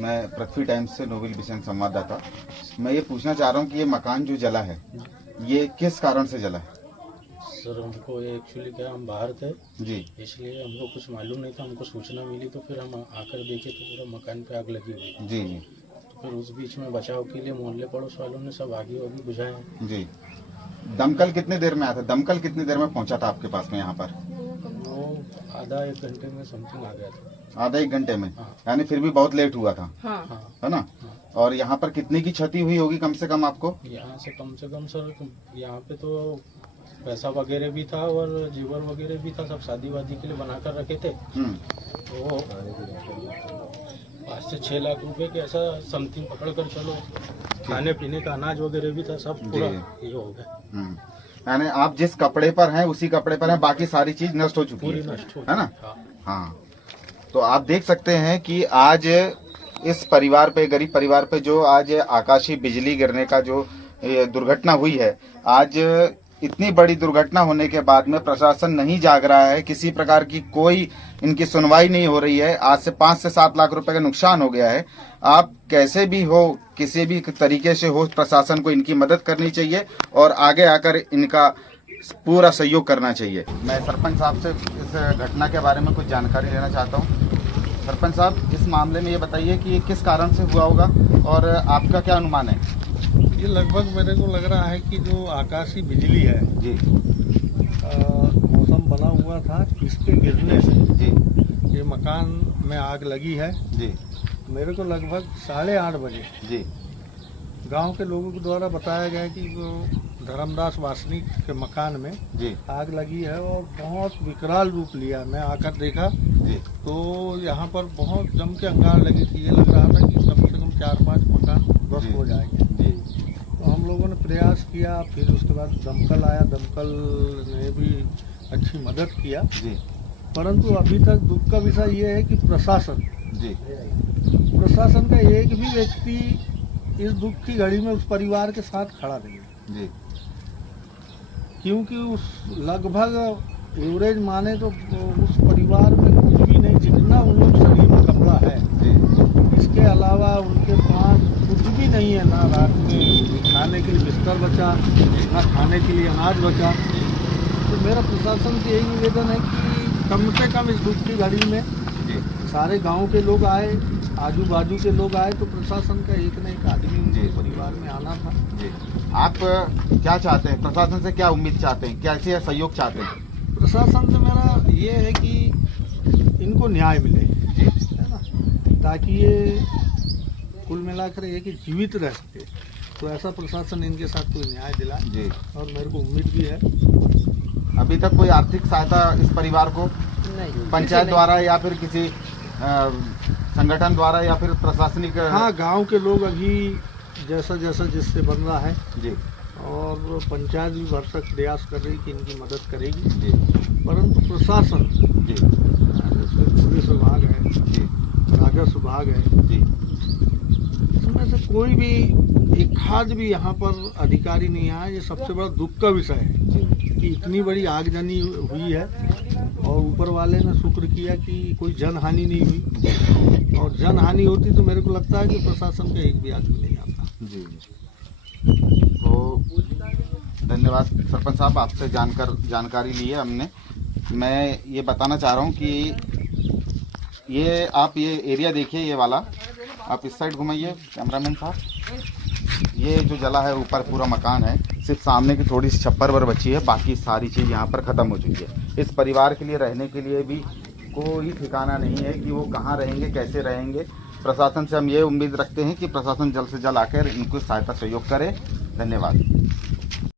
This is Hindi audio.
मैं पृथ्वी टाइम्स से नोबेल विषन संवाददाता। मैं ये पूछना चाह रहा हूँ कि ये मकान जो जला है ये किस कारण से जला है? सर हमको ये एक्चुअली क्या हम बाहर थे जी इसलिए हमको कुछ मालूम नहीं था। हमको सूचना मिली तो फिर हम आकर देखे तो पूरा मकान पे आग लगी हुई। जी जी तो फिर उस बीच में बचाव के लिए मोहल्ले पड़ोस वालों ने सब आगे वागी बुझाए। जी। दमकल कितने देर में आया था? दमकल कितनी देर में पहुंचा था आपके पास में यहाँ पर? वो आधा एक घंटे में समथिंग आ गया था। आधा एक घंटे में? हाँ। यानी फिर भी बहुत लेट हुआ था। हाँ है ना? और यहाँ पर कितने की क्षति हुई होगी कम से कम आपको? यहाँ से कम सर यहाँ पे तो पैसा वगैरह भी था और जेवर वगैरह भी था। सब शादी वादी के लिए बनाकर रखे थे। तो 5 से 6 लाख रुपए के ऐसा समथिंग पकड़ कर चलो। खाने पीने का अनाज वगैरह भी था। सब पूरा ये हो गया। यानी आप जिस कपड़े पर हैं उसी कपड़े पर हैं, बाकी सारी चीज नष्ट हो चुकी पूरी नष्ट हो है ना? हाँ। हाँ। तो आप देख सकते हैं कि आज इस परिवार पे, गरीब परिवार पे जो आज आकाशीय बिजली गिरने का जो ये दुर्घटना हुई है, आज इतनी बड़ी दुर्घटना होने के बाद में प्रशासन नहीं जाग रहा है। किसी प्रकार की कोई इनकी सुनवाई नहीं हो रही है। आज से 5 से 7 लाख रुपए का नुकसान हो गया है। आप कैसे भी हो, किसी भी तरीके से हो, प्रशासन को इनकी मदद करनी चाहिए और आगे आकर इनका पूरा सहयोग करना चाहिए। मैं सरपंच साहब से इस घटना के बारे में कुछ जानकारी लेना चाहता हूँ। सरपंच साहब, इस मामले में ये बताइए कि ये किस कारण से हुआ होगा और आपका क्या अनुमान है? ये लगभग मेरे को लग रहा है कि जो आकाशीय बिजली है जी, मौसम बना हुआ था, इसके गिरने से जी, ये मकान में आग लगी है। जी, मेरे को लगभग 8:30 बजे जी, गांव के लोगों के द्वारा बताया गया कि जो धर्मदास वासनिक के मकान में जी, आग लगी है और बहुत विकराल रूप लिया। मैं आकर देखा जी, तो यहाँ पर बहुत जम के अंगार लगी थी। ये लग रहा था कि कम से कम 4-5 मकान ध्वस्त हो जाएंगे। जी, तो हम लोगों ने प्रयास किया, फिर उसके बाद दमकल आया। दमकल ने भी अच्छी मदद किया, जी, परंतु अभी तक दुख का विषय ये है कि प्रशासन जी, का एक भी व्यक्ति इस दुख की घड़ी में उस परिवार के साथ खड़ा नहीं है। जी, क्योंकि उस लगभग एवरेज माने तो उस परिवार में कुछ भी नहीं, जितना उन लोग शरीर में कपड़ा है, इसके अलावा उनके पास कुछ भी नहीं है। ना रात में खाने के लिए बिस्तर बचा, ना खाने के लिए अनाज बचा। तो मेरा प्रशासन से यही निवेदन है कि कम से कम इस दुख की घड़ी में सारे गांव के लोग आए, आजू बाजू के लोग आए, तो प्रशासन का एक न एक आदमी उनके परिवार में आना था। जी। आप क्या चाहते हैं? प्रशासन से क्या उम्मीद चाहते हैं? कैसे सहयोग चाहते हैं? प्रशासन से मेरा ये है कि इनको न्याय मिले, है ना, ताकि ये कुल मिलाकर ये कि जीवित रह सके। तो ऐसा प्रशासन इनके साथ कोई न्याय दिलाए जी। और मेरे को उम्मीद भी है। अभी तक कोई आर्थिक सहायता इस परिवार को नहीं, पंचायत द्वारा या फिर किसी संगठन द्वारा या फिर प्रशासनिक? हाँ, गांव के लोग अभी जैसा जैसा जिससे बन रहा है जी, और पंचायत भी भरसक प्रयास कर रही कि इनकी मदद करेगी। जी, परंतु प्रशासन, जी, पुलिस विभाग है, जी, राजस्व विभाग है, जी, इसमें से कोई भी एक खाद भी यहाँ पर अधिकारी नहीं आया। ये सबसे बड़ा दुख का विषय है कि इतनी बड़ी आगजनी हुई है और ऊपर वाले ने शुक्र किया कि कोई जनहानि नहीं हुई। और जनहानि होती तो मेरे को लगता है कि प्रशासन का एक भी आदमी नहीं आता। जी। तो धन्यवाद सरपंच साहब, आपसे जानकारी ली है हमने। मैं ये बताना चाह रहा हूँ कि ये आप ये एरिया देखिए, ये वाला आप इस साइड घुमाइए कैमरामैन साहब। ये जो जला है ऊपर पूरा मकान है, सिर्फ सामने की थोड़ी सी छप्पर पर बची है, बाकी सारी चीज़ यहाँ पर ख़त्म हो चुकी है। इस परिवार के लिए रहने के लिए भी कोई ठिकाना नहीं है कि वो कहाँ रहेंगे, कैसे रहेंगे। प्रशासन से हम ये उम्मीद रखते हैं कि प्रशासन जल्द से जल्द आकर इनको सहायता सहयोग करे। धन्यवाद।